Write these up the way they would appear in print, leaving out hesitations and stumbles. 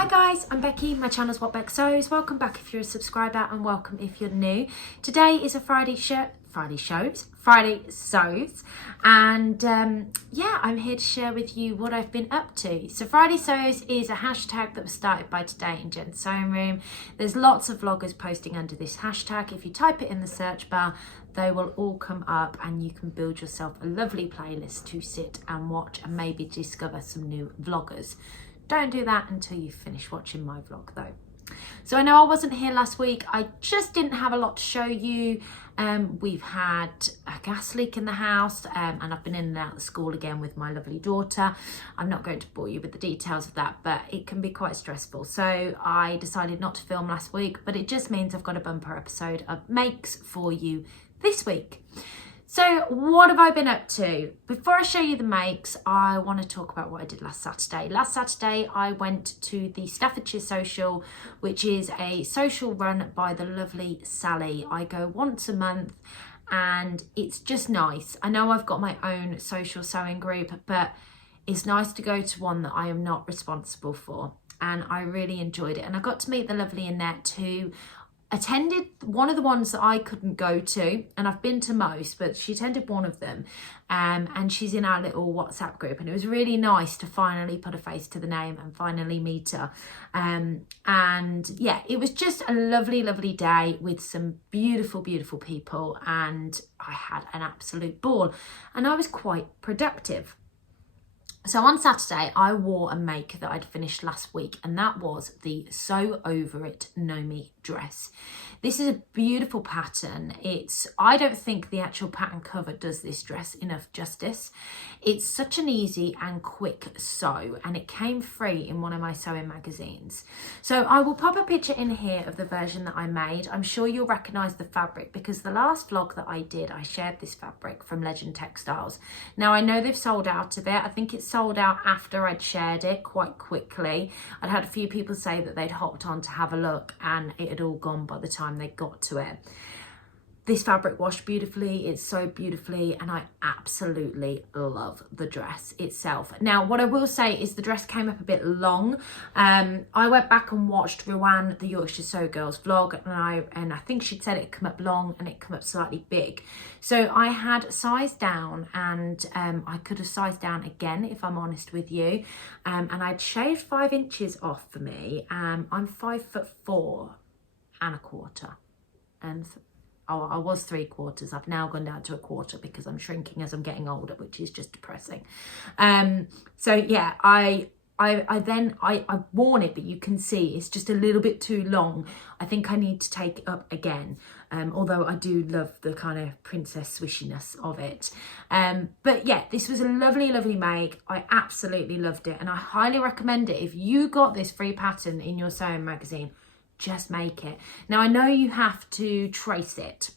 Hi guys, I'm Becky, my channel's What Beck Sews. Welcome back if you're a subscriber and welcome if you're new. Today is a Friday Sews, and yeah, I'm here to share with you what I've been up to. So Friday Sews is a hashtag that was started by Today in Jen's Sewing Room. There's lots of vloggers posting under this hashtag. If you type it in the search bar, they will all come up and you can build yourself a lovely playlist to sit and watch and maybe discover some new vloggers. Don't do that until you finish watching my vlog though. So I know I wasn't here last week. I just didn't have a lot to show you. We've had a gas leak in the house and I've been in and out of school again with my lovely daughter. I'm not going to bore you with the details of that, but it can be quite stressful. So I decided not to film last week, but it just means I've got a bumper episode of makes for you this week. So what have I been up to? Before I show you the makes, I want to talk about what I did last Saturday. Last Saturday, I went to the Staffordshire Social, which is a social run by the lovely Sally. I go once a month and it's just nice. I know I've got my own social sewing group, but it's nice to go to one that I am not responsible for. And I really enjoyed it. And I got to meet the lovely Annette, who attended one of the ones that I couldn't go to, and I've been to most, but she attended one of them, and she's in our little WhatsApp group, and it was really nice to finally put a face to the name and finally meet her. And yeah, it was just a lovely day with some beautiful people, and I had an absolute ball and I was quite productive. So on Saturday, I wore a make that I'd finished last week, and that was the Sew Over It Nomi dress. This is a beautiful pattern. I don't think the actual pattern cover does this dress enough justice. It's such an easy and quick sew, and it came free in one of my sewing magazines. So I will pop a picture in here of the version that I made. I'm sure you'll recognise the fabric because the last vlog that I did, I shared this fabric from Legend Textiles. Now I know they've sold out of it. I think it's sold out after I'd shared it quite quickly. I'd had a few people say that they'd hopped on to have a look and it had all gone by the time they got to it. This fabric washed beautifully, it's sewed beautifully, and I absolutely love the dress itself. Now, what I will say is the dress came up a bit long. I went back and watched Rowan, the Yorkshire Sew Girls vlog, and I think she'd said it come up long and it come up slightly big. So I had sized down, and I could have sized down again if I'm honest with you. And I'd shaved 5 inches off for me. I'm 5'4" and a quarter, and I was 3/4. I've now gone down to a quarter because I'm shrinking as I'm getting older, which is just depressing. So yeah, I've worn it, but you can see it's just a little bit too long. I think I need to take it up again. Although I do love the kind of princess swishiness of it. But yeah, this was a lovely make. I absolutely loved it, and I highly recommend it. If you got this free pattern in your sewing magazine, just make it. Now I know you have to trace it,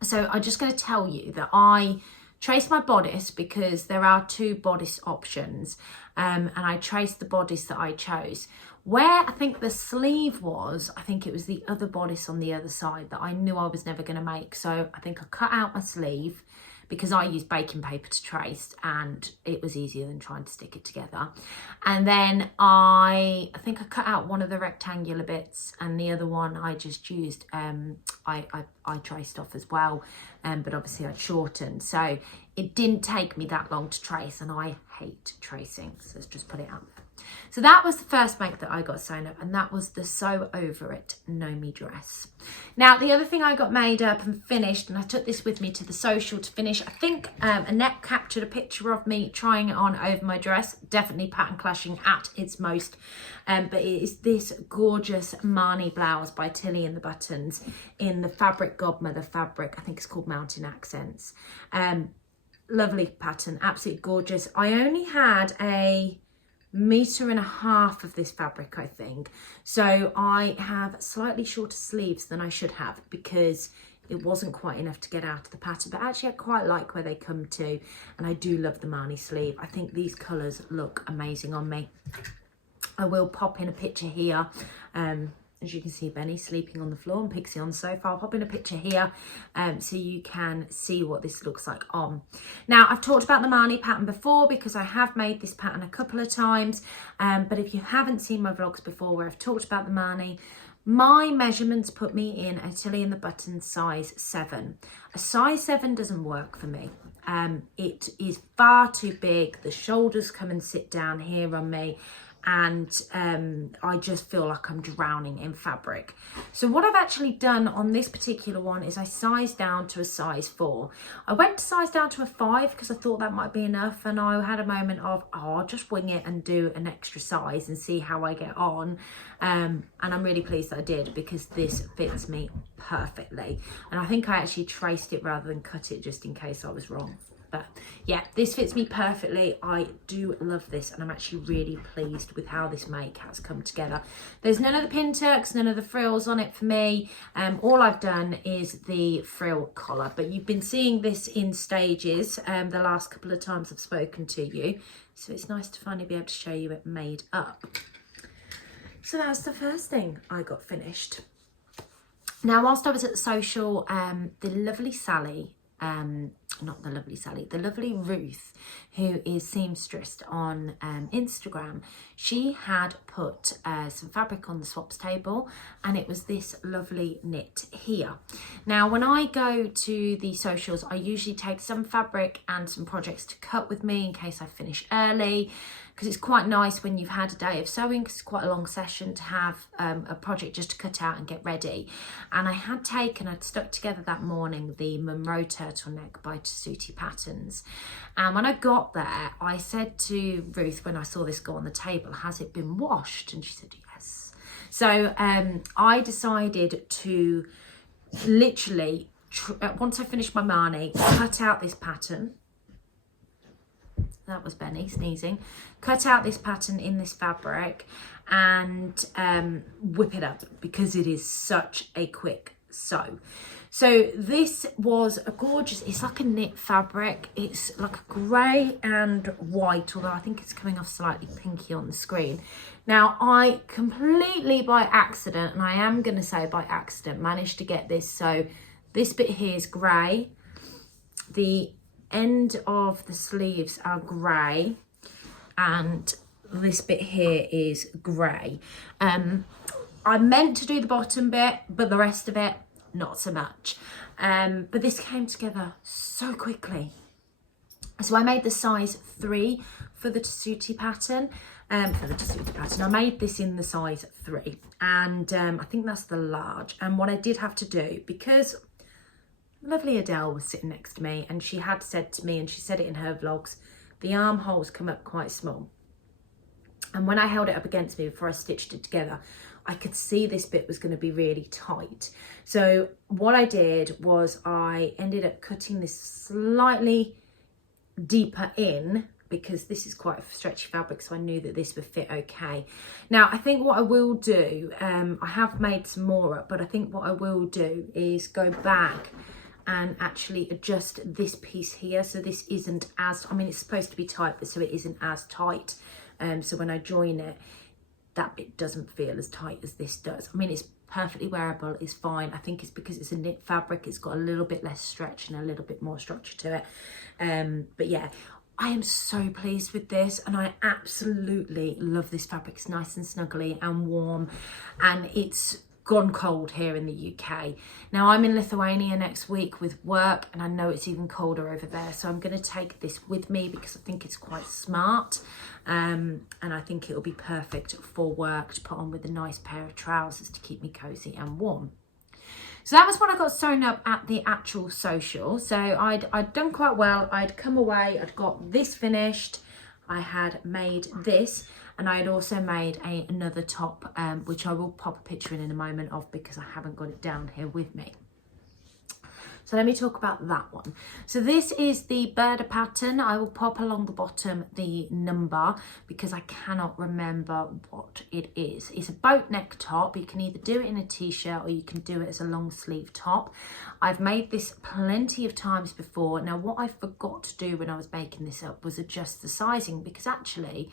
so I'm just going to tell you that I traced my bodice because there are 2 bodice options, and I traced the bodice that I chose. Where I think the sleeve was, I think it was the other bodice on the other side that I knew I was never going to make. So I think I cut out my sleeve because I used baking paper to trace and it was easier than trying to stick it together. And then I think I cut out one of the rectangular bits, and the other one I just used, I traced off as well, but obviously I'd shortened. So it didn't take me that long to trace, and I hate tracing, so let's just put it out there. So that was the first make that I got sewn up, and that was the Sew Over It Nomi dress. Now, the other thing I got made up and finished, and I took this with me to the social to finish, I think Annette captured a picture of me trying it on over my dress, definitely pattern clashing at its most, but it is this gorgeous Marnie blouse by Tilly and the Buttons in the fabric Godmother fabric. I think it's called Mountain Accents. Lovely pattern, absolutely gorgeous. I only had a 1.5 meters of this fabric, I think, so I have slightly shorter sleeves than I should have because it wasn't quite enough to get out of the pattern, but actually I quite like where they come to, and I do love the Marnie sleeve. I think these colours look amazing on me. I will pop in a picture here As you can see, Benny sleeping on the floor and Pixie on the sofa. I'll pop in a picture here so you can see what this looks like on. Now, I've talked about the Marnie pattern before because I have made this pattern a couple of times. But if you haven't seen my vlogs before where I've talked about the Marnie, my measurements put me in a tilly in the button size 7. A size 7 doesn't work for me. It is far too big. The shoulders come and sit down here on me, and I just feel like I'm drowning in fabric. So what I've actually done on this particular one is I sized down to a size 4. I went to size down to a 5 because I thought that might be enough, and I had a moment of, oh, I'll just wing it and do an extra size and see how I get on. And I'm really pleased that I did, because this fits me perfectly. And I think I actually traced it rather than cut it just in case I was wrong. But yeah, this fits me perfectly. I do love this, and I'm actually really pleased with how this make has come together. There's none of the pin tucks, none of the frills on it for me. All I've done is the frill collar, but you've been seeing this in stages the last couple of times I've spoken to you. So it's nice to finally be able to show you it made up. So that's the first thing I got finished. Now, whilst I was at the social, the lovely Sally, the lovely Ruth, who is seamstress on Instagram, she had put some fabric on the swaps table, and it was this lovely knit here. Now, when I go to the socials, I usually take some fabric and some projects to cut with me in case I finish early, because it's quite nice when you've had a day of sewing, because it's quite a long session to have a project just to cut out and get ready. And I'd stuck together that morning the Monroe Turtle Neck by Tessuti Patterns. And when I got there, I said to Ruth, when I saw this go on the table, has it been washed? And she said yes. So I decided to literally, once I finished my Marnie, cut out this pattern. That was Benny sneezing. Cut out this pattern in this fabric and whip it up, because it is such a quick sew. So this was a gorgeous, it's like a knit fabric. It's like a grey and white, although I think it's coming off slightly pinky on the screen. Now, I completely by accident, and I am going to say by accident, managed to get this. So this bit here is grey. The end of the sleeves are grey, and this bit here is grey. I meant to do the bottom bit, but the rest of it, not so much. But this came together so quickly. So I made the size 3 for the Tessuti pattern. I made this in the size 3, and I think that's the large. And what I did have to do, because lovely Adele was sitting next to me, and she had said to me, and she said it in her vlogs, the armholes come up quite small. And when I held it up against me before I stitched it together, I could see this bit was going to be really tight. So what I did was I ended up cutting this slightly deeper in, because this is quite a stretchy fabric, so I knew that this would fit okay. Now, I think what I will do, I have made some more up, but I think what I will do is go back and actually adjust this piece here, so this isn't as, I mean, it's supposed to be tight, but so it isn't as tight. So when I join it, that bit doesn't feel as tight as this does. I mean, it's perfectly wearable, it's fine. I think it's because it's a knit fabric, it's got a little bit less stretch and a little bit more structure to it. But yeah, I am so pleased with this, and I absolutely love this fabric. It's nice and snuggly and warm, and it's gone cold here in the UK. Now, I'm in Lithuania next week with work, and I know it's even colder over there, so I'm going to take this with me because I think it's quite smart, and I think it'll be perfect for work to put on with a nice pair of trousers to keep me cozy and warm. So that was what I got sewn up at the actual social. So I'd done quite well. I'd come away, I'd got this finished, I had made this, and I had also made another top, which I will pop a picture in a moment of, because I haven't got it down here with me. So let me talk about that one. So this is the Burda pattern. I will pop along the bottom the number, because I cannot remember what it is. It's a boat neck top. You can either do it in a t-shirt or you can do it as a long sleeve top. I've made this plenty of times before. Now, what I forgot to do when I was making this up was adjust the sizing, because actually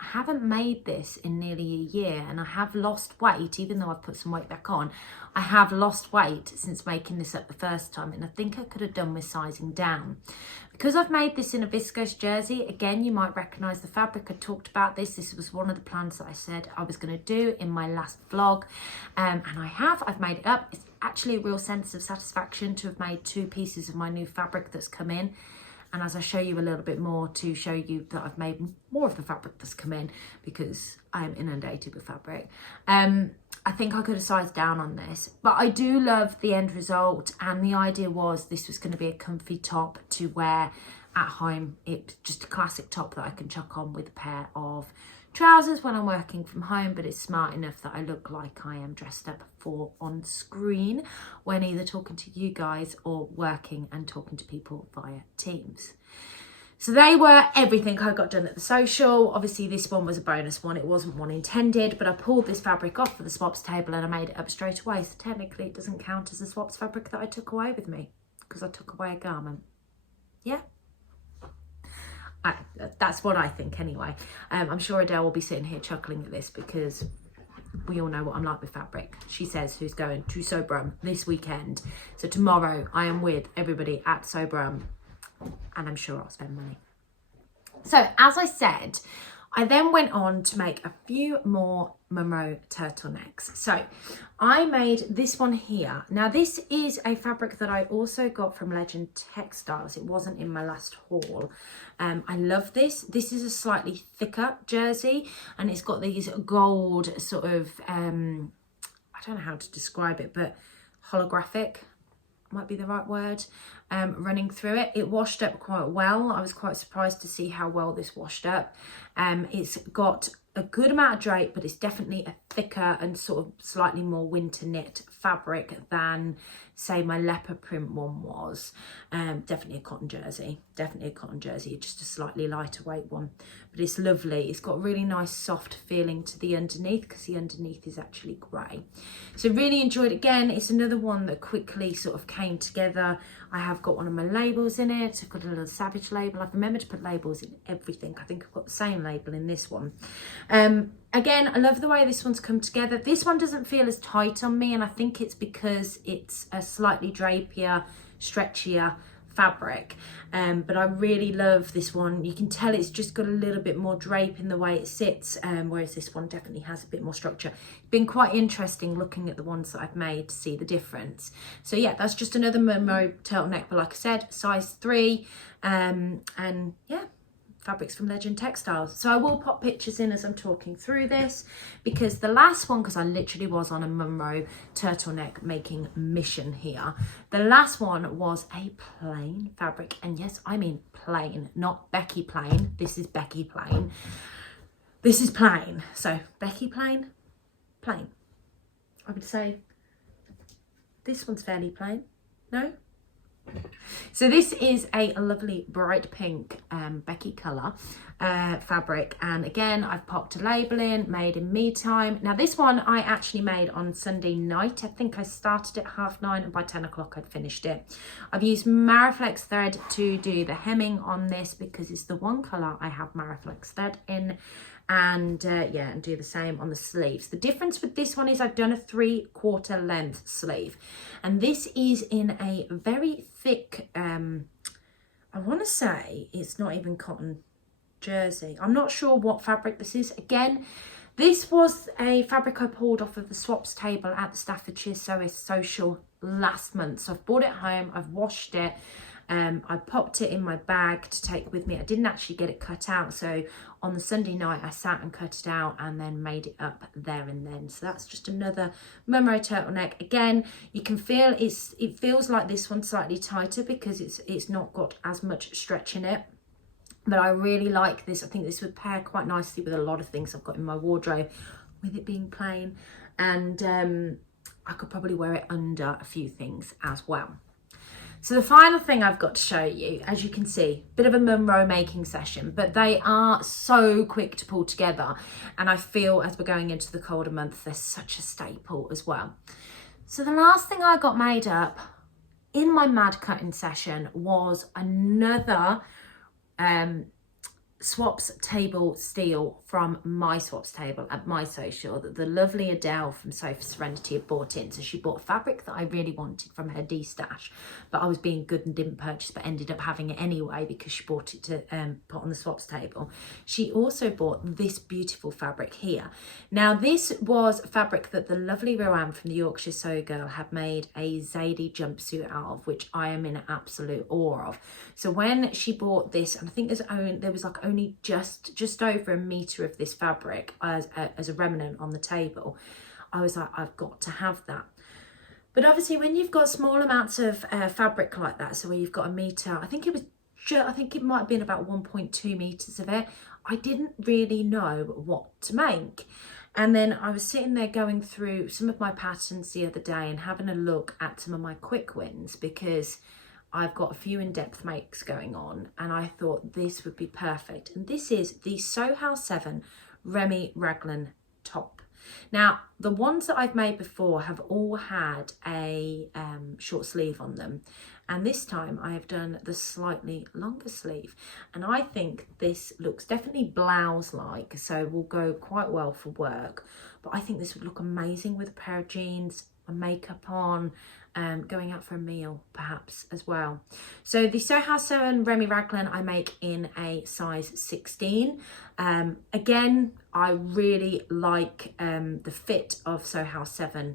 I haven't made this in nearly a year, and I have lost weight. Even though I've put some weight back on, I have lost weight since making this up the first time, and I think I could have done with sizing down. Because I've made this in a viscose jersey, again, you might recognise the fabric. I talked about this. This was one of the plans that I said I was going to do in my last vlog, and I've made it up. It's actually a real sense of satisfaction to have made 2 pieces of my new fabric that's come in. And as I show you a little bit more, to show you that I've made more of the fabric that's come in, because I am inundated with fabric. I think I could have sized down on this, but I do love the end result. And the idea was this was going to be a comfy top to wear at home. It's just a classic top that I can chuck on with a pair of trousers when I'm working from home, but it's smart enough that I look like I am dressed up for on screen when either talking to you guys or working and talking to people via Teams. So they were everything I got done at the social. Obviously this one was a bonus one, it wasn't one intended, but I pulled this fabric off for the swaps table and I made it up straight away, so technically it doesn't count as a swaps fabric that I took away with me, because I took away a garment. Yeah, that's what I think anyway. I'm sure Adele will be sitting here chuckling at this, because we all know what I'm like with fabric. She says who's going to Sobrum this weekend. So tomorrow I am with everybody at Sobrum, and I'm sure I'll spend money. So as I said, I then went on to make a few more Munroe turtlenecks. So I made this one here. Now this is a fabric that I also got from Legend Textiles. It wasn't in my last haul. I love this. This is a slightly thicker jersey, and it's got these gold sort of, I don't know how to describe it, but holographic might be the right word, running through it. It washed up quite well. I was quite surprised to see how well this washed up. It's got a good amount of drape, but it's definitely a thicker and sort of slightly more winter knit fabric than, say, my leopard print one was. Definitely a cotton jersey, just a slightly lighter weight one, but it's lovely. It's got really nice soft feeling to the underneath, because the underneath is actually grey. So really enjoyed it. Again, it's another one that quickly sort of came together. I have got one of my labels in it. I've got a little Savage label. I've remembered to put labels in everything. I think I've got the same label in this one. Again, I love the way this one's come together. This one doesn't feel as tight on me, and I think it's because it's a slightly drapier, stretchier fabric. But I really love this one. You can tell it's just got a little bit more drape in the way it sits, whereas this one definitely has a bit more structure. It's been quite interesting looking at the ones that I've made to see the difference. So yeah, that's just another Monroe turtleneck, but like I said, size 3, and yeah, fabrics from Legend Textiles. So I will pop pictures in as I'm talking through this, because the last one, because I literally was on a Munroe turtleneck making mission here, the last one was a plain fabric, and yes, I mean plain, not Becky plain. This is Becky plain. This is plain. So Becky plain, plain. I would say this one's fairly plain. No? So this is a lovely bright pink Becky colour fabric, and again I've popped a label in, made in me time. Now this one I actually made on Sunday night. I think I started at 9:30 and by 10 o'clock I'd finished it. I've used Mariflex thread to do the hemming on this, because it's the one colour I have Mariflex thread in, and yeah, and do the same on the sleeves. The difference with this one is I've done a 3/4 length sleeve, and this is in a very thick, I want to say it's not even cotton jersey. I'm not sure what fabric this is. Again, this was a fabric I pulled off of the swaps table at the Staffordshire Sewist Social last month. So I've brought it home, I've washed it, I popped it in my bag to take with me. I didn't actually get it cut out, so on the Sunday night I sat and cut it out and then made it up there and then. So that's just another Monroe turtleneck. Again, you can feel it feels like this one's slightly tighter because it's not got as much stretch in it. But I really like this. I think this would pair quite nicely with a lot of things I've got in my wardrobe, with it being plain, and I could probably wear it under a few things as well. So the final thing I've got to show you, as you can see, bit of a Munroe making session, but they are so quick to pull together. And I feel as we're going into the colder months, they're such a staple as well. So the last thing I got made up in my mad cutting session was another swaps table steal from my swaps table at my social that the lovely Adele from Sofa Serenity had bought in. So she bought fabric that I really wanted from her D-stash, but I was being good and didn't purchase, but ended up having it anyway because she bought it to put on the swaps table. She also bought this beautiful fabric here. Now this was fabric that the lovely Roanne from the Yorkshire Sew Girl had made a Zadie jumpsuit out of, which I am in absolute awe of. So when she bought this, and I think there was like only just over a metre of this fabric as a remnant on the table, I was like, I've got to have that. But obviously when you've got small amounts of fabric like that, so where you've got a metre, I think it might have been about 1.2 metres of it, I didn't really know what to make. And then I was sitting there going through some of my patterns the other day and having a look at some of my quick wins, because I've got a few in-depth makes going on, and I thought this would be perfect. And this is the Sew House 7 Remy Raglan top. Now, the ones that I've made before have all had a short sleeve on them. And this time I have done the slightly longer sleeve. And I think this looks definitely blouse-like, so will go quite well for work. But I think this would look amazing with a pair of jeans, a makeup on, going out for a meal perhaps as well. So the Sew House 7 Remy Raglan I make in a size 16. Again, I really like the fit of Sew House 7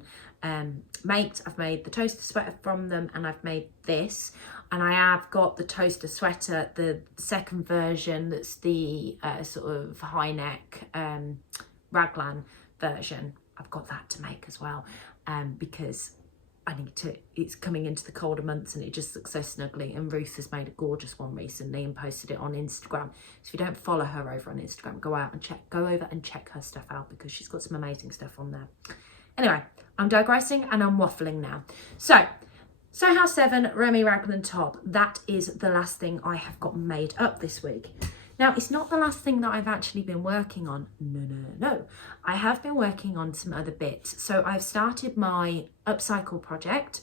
makes. I've made the toaster sweater from them, and I've made this, and I have got the toaster sweater, the second version, that's the sort of high neck raglan version. I've got that to make as well, because I need to, it's coming into the colder months and it just looks so snuggly. And Ruth has made a gorgeous one recently and posted it on Instagram. So if you don't follow her over on Instagram, go over and check her stuff out, because she's got some amazing stuff on there. Anyway, I'm digressing and I'm waffling now. So, Sew House 7 Remy Raglan top, that is the last thing I have got made up this week. Now, it's not the last thing that I've actually been working on. No. I have been working on some other bits. So I've started my upcycle project,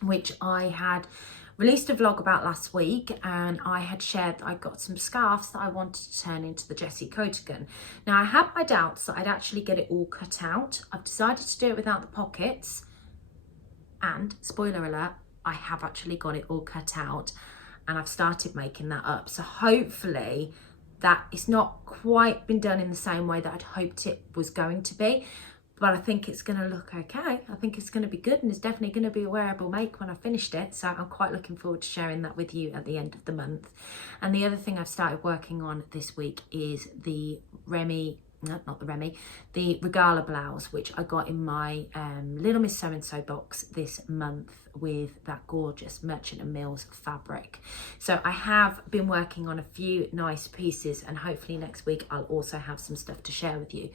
which I had released a vlog about last week, and I had shared that I got some scarves that I wanted to turn into the Jessie Coatigan. Now, I had my doubts that I'd actually get it all cut out. I've decided to do it without the pockets, and spoiler alert, I have actually got it all cut out. And I've started making that up. So hopefully that it's not quite been done in the same way that I'd hoped it was going to be, but I think it's going to look okay. I think it's going to be good, and it's definitely going to be a wearable make when I finished it. So I'm quite looking forward to sharing that with you at the end of the month. And the other thing I've started working on this week is the the Regala blouse, which I got in my Little Miss So-and-so box this month with that gorgeous Merchant and Mills fabric. So I have been working on a few nice pieces, and hopefully next week I'll also have some stuff to share with you.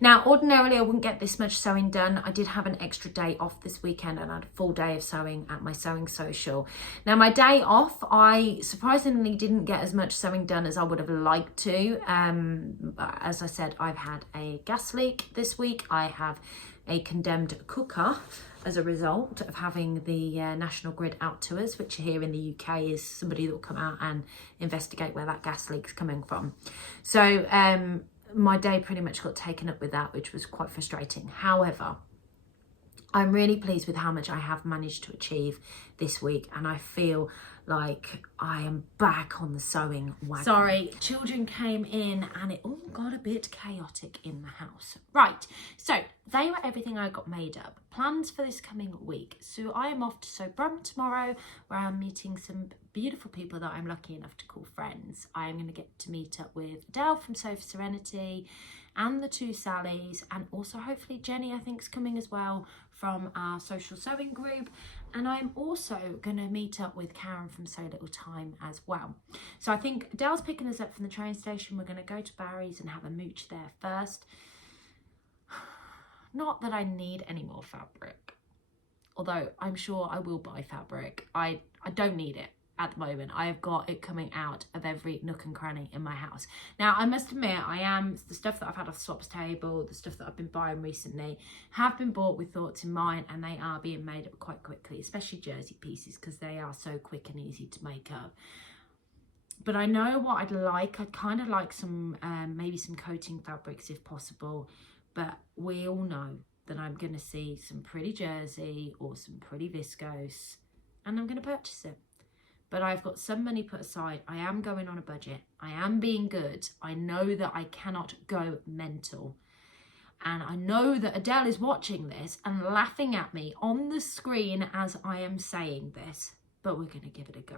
Now, ordinarily I wouldn't get this much sewing done. I did have an extra day off this weekend, and I had a full day of sewing at my sewing social. Now, my day off, I surprisingly didn't get as much sewing done as I would have liked to. As I said, I've had a gas leak this week. I have a condemned cooker as a result of having the National Grid out to us, which here in the UK is somebody that will come out and investigate where that gas leak's coming from. So my day pretty much got taken up with that, which was quite frustrating. However, I'm really pleased with how much I have managed to achieve this week, and I feel like I am back on the sewing wagon. Sorry, children came in and it all got a bit chaotic in the house. Right, so they were everything I got made up. Plans for this coming week. So I am off to Sew Brum tomorrow, where I'm meeting some beautiful people that I'm lucky enough to call friends. I'm going to get to meet up with Adele from Sofa Serenity and the two Sallys, and also hopefully Jenny, I think, is coming as well from our social sewing group. And I'm also going to meet up with Karen from So Little Time as well. So I think Adele's picking us up from the train station. We're going to go to Barry's and have a mooch there first. Not that I need any more fabric, although I'm sure I will buy fabric. I don't need it at the moment. I've got it coming out of every nook and cranny in my house. Now, I must admit, the stuff that I've had off the swaps table, the stuff that I've been buying recently, have been bought with thoughts in mind, and they are being made up quite quickly, especially jersey pieces, because they are so quick and easy to make up. But I know what I'd like. I'd kind of like some, maybe some coating fabrics if possible. But we all know that I'm going to see some pretty jersey or some pretty viscose, and I'm going to purchase it. But I've got some money put aside. I am going on a budget. I am being good. I know that I cannot go mental. And I know that Adele is watching this and laughing at me on the screen as I am saying this. But we're going to give it a go.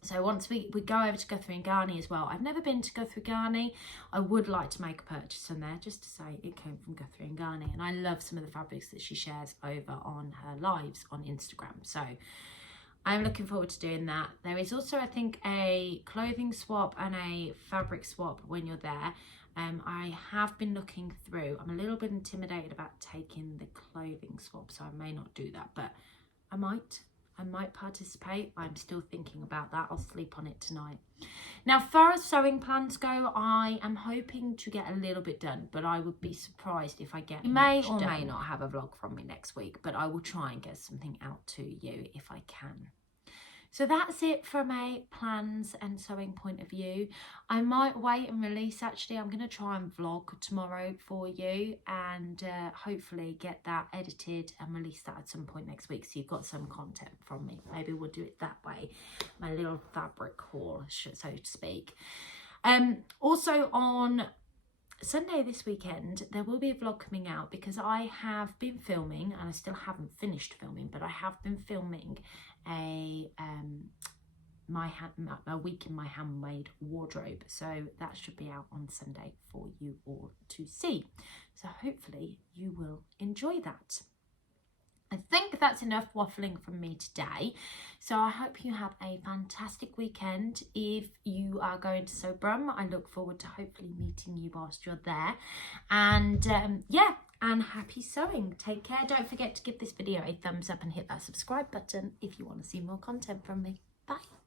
So once we go over to Guthrie and Garni as well. I've never been to Guthrie Garni. I would like to make a purchase from there, just to say it came from Guthrie and Garni. And I love some of the fabrics that she shares over on her lives on Instagram. So I'm looking forward to doing that. There is also, I think, a clothing swap and a fabric swap when you're there. I have been looking through. I'm a little bit intimidated about taking the clothing swap, so I may not do that, but I might participate. I'm still thinking about that. I'll sleep on it tonight. Now, far as sewing plans go, I am hoping to get a little bit done, but I would be surprised if I get may or may not have a vlog from me next week, but I will try and get something out to you if I can. So that's it from a plans and sewing point of view. I might wait and release, actually. I'm going to try and vlog tomorrow for you and hopefully get that edited and release that at some point next week, so you've got some content from me. Maybe we'll do it that way, my little fabric haul, so to speak. Also on Sunday this weekend, there will be a vlog coming out because I have been filming, and I still haven't finished filming, but I have been filming a week in my handmade wardrobe. So that should be out on Sunday for you all to see. So hopefully you will enjoy that. I think that's enough waffling from me today. So I hope you have a fantastic weekend. If you are going to Sobrum, I look forward to hopefully meeting you whilst you're there. And yeah, and happy sewing. Take care. Don't forget to give this video a thumbs up and hit that subscribe button if you want to see more content from me. Bye.